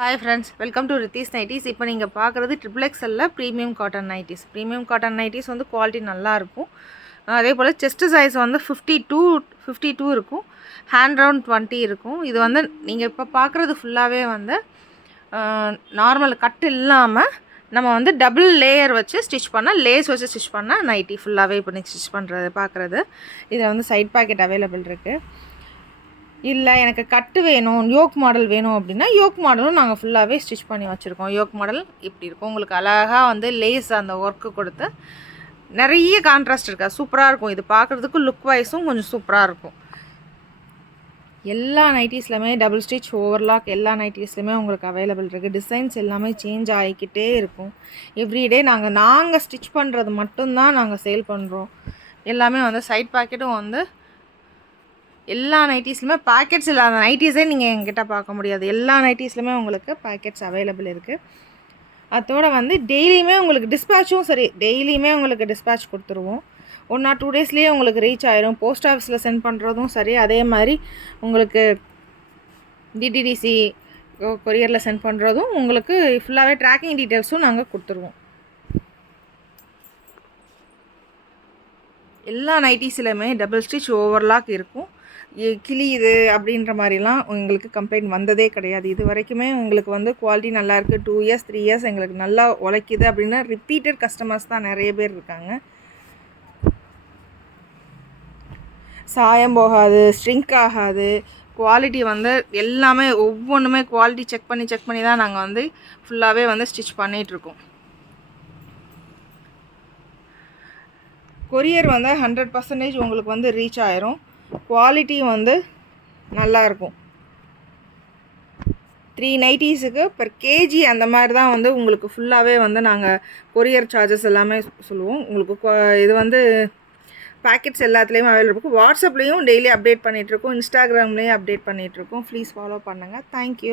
Hi friends, welcome to Ritheesh nighties. இப்போ நீங்கள் பார்க்குறது XXXL premium cotton nighties. Premium cotton nighties வந்து குவாலிட்டி நல்லாயிருக்கும். அதே போல் செஸ்ட்டு சைஸ் வந்து 52 இருக்கும். ஹேண்ட் ரவுண்ட் 20 இருக்கும். இது வந்து நீங்கள் இப்போ பார்க்குறது ஃபுல்லாகவே வந்து நார்மல் கட் இல்லாமல் நம்ம வந்து டபுள் லேயர் வச்சு ஸ்டிச் பண்ணால், லேஸ் வச்சு ஸ்டிச் பண்ணால் நைட்டி ஃபுல்லாகவே இப்போ நீங்கள் ஸ்டிச் பண்ணுறது பார்க்குறது. இதில் வந்து சைட் பாக்கெட் அவைலபிள் இருக்குது. இல்லை எனக்கு கட்டு வேணும், யோக் மாடல் வேணும் அப்படின்னா யோக் மாடலும் நாங்கள் ஃபுல்லாகவே ஸ்டிச் பண்ணி வச்சுருக்கோம். யோக் மாடல் இப்படி இருக்கும். உங்களுக்கு அழகாக வந்து லேஸ் அந்த ஒர்க்கு கொடுத்து நிறைய கான்ட்ராஸ்ட் இருக்கா, சூப்பராக இருக்கும். இது பார்க்குறதுக்கு லுக் வைஸும் கொஞ்சம் சூப்பராக இருக்கும். எல்லா நைட்டிஸ்லையுமே டபுள் ஸ்டிச் ஓவர்லாக் எல்லா நைட்டிஸ்லையுமே உங்களுக்கு அவைலபிள் இருக்குது. டிசைன்ஸ் எல்லாமே சேஞ்ச் ஆகிக்கிட்டே இருக்கும். எவ்ரிடே நாங்கள் ஸ்டிச் பண்ணுறது மட்டும்தான் நாங்கள் சேல் பண்ணுறோம். எல்லாமே வந்து சைட் பாக்கெட்டும் வந்து எல்லா நைட்டிஸ்லையுமே பாக்கெட்ஸ் இல்லாத நைட்டிஸே நீங்கள் எங்கிட்ட பார்க்க முடியாது. எல்லா நைட்டிஸ்லையுமே உங்களுக்கு பாக்கெட்ஸ் அவைலபிள் இருக்குது. அதோடு வந்து டெய்லியுமே உங்களுக்கு டிஸ்பேச்சும் சரி, டெய்லியுமே உங்களுக்கு டிஸ்பேச் கொடுத்துருவோம். 1 or 2 டேஸ்லேயே உங்களுக்கு ரீச் ஆயிரும். போஸ்ட் ஆஃபீஸில் சென்ட் பண்ணுறதும் சரி, அதே மாதிரி உங்களுக்கு டிடிடிசி கொரியரில் சென்ட் பண்ணுறதும் உங்களுக்கு ஃபுல்லாகவே ட்ராக்கிங் டீட்டெயில்ஸும் நாங்கள் கொடுத்துருவோம். எல்லா நைட்டிஸ்லையுமே டபுள் ஸ்டிச் ஓவர்லாக் இருக்கும். கிளியுது அப்படின்ற மாதிரிலாம் எங்களுக்கு கம்ப்ளைண்ட் வந்ததே கிடையாது. இது வரைக்குமே எங்களுக்கு வந்து குவாலிட்டி நல்லாயிருக்கு. 2 years 3 years எங்களுக்கு நல்லா உழைக்குது அப்படின்னா ரிப்பீட்டட் கஸ்டமர்ஸ் தான் நிறைய பேர் இருக்காங்க. சாயம் போகாது, ஸ்ட்ரிங்க் ஆகாது. குவாலிட்டி வந்து எல்லாமே ஒவ்வொன்றுமே குவாலிட்டி செக் பண்ணி தான் நாங்கள் வந்து ஃபுல்லாகவே வந்து ஸ்டிச் பண்ணிகிட்ருக்கோம். கொரியர் வந்து 100% உங்களுக்கு வந்து ரீச் ஆயிரும். குவாலிட்டி வந்து நல்லாயிருக்கும். 3 நைட்டிஸுக்கு per kg அந்த மாதிரி தான் வந்து உங்களுக்கு ஃபுல்லாகவே வந்து நாங்கள் கொரியர் சார்ஜஸ் எல்லாமே சொல்லுவோம். உங்களுக்கு இது வந்து பேக்கெட்ஸ் எல்லாத்துலேயுமே அவைலபிள் இருக்கும். வாட்ஸ்அப்லேயும் டெய்லி அப்டேட் பண்ணிகிட்ருக்கோம். இன்ஸ்டாகிராம்லேயும் அப்டேட் பண்ணிகிட்ருக்கோம். ப்ளீஸ் ஃபாலோ பண்ணுங்கள். தேங்க்யூ.